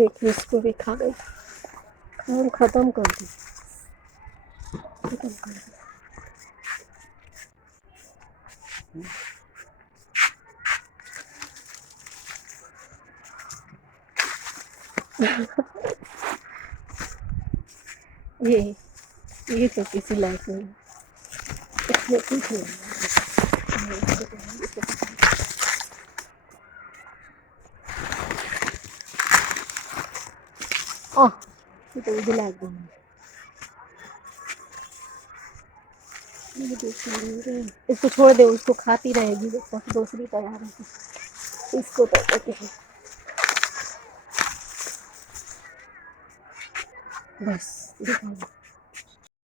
देखिए इसको भी खा गई। काम खत्म कर दी, खत्म कर दी। ये तो किसी लायक नहीं, इसमें कुछ नहीं है। ये तो मुझे लायक नहीं है। इसको छोड़ दे, उसको खाती रहेगी जब तक दूसरी तैयार है। इसको तो कहते हैं बस दिखाओ।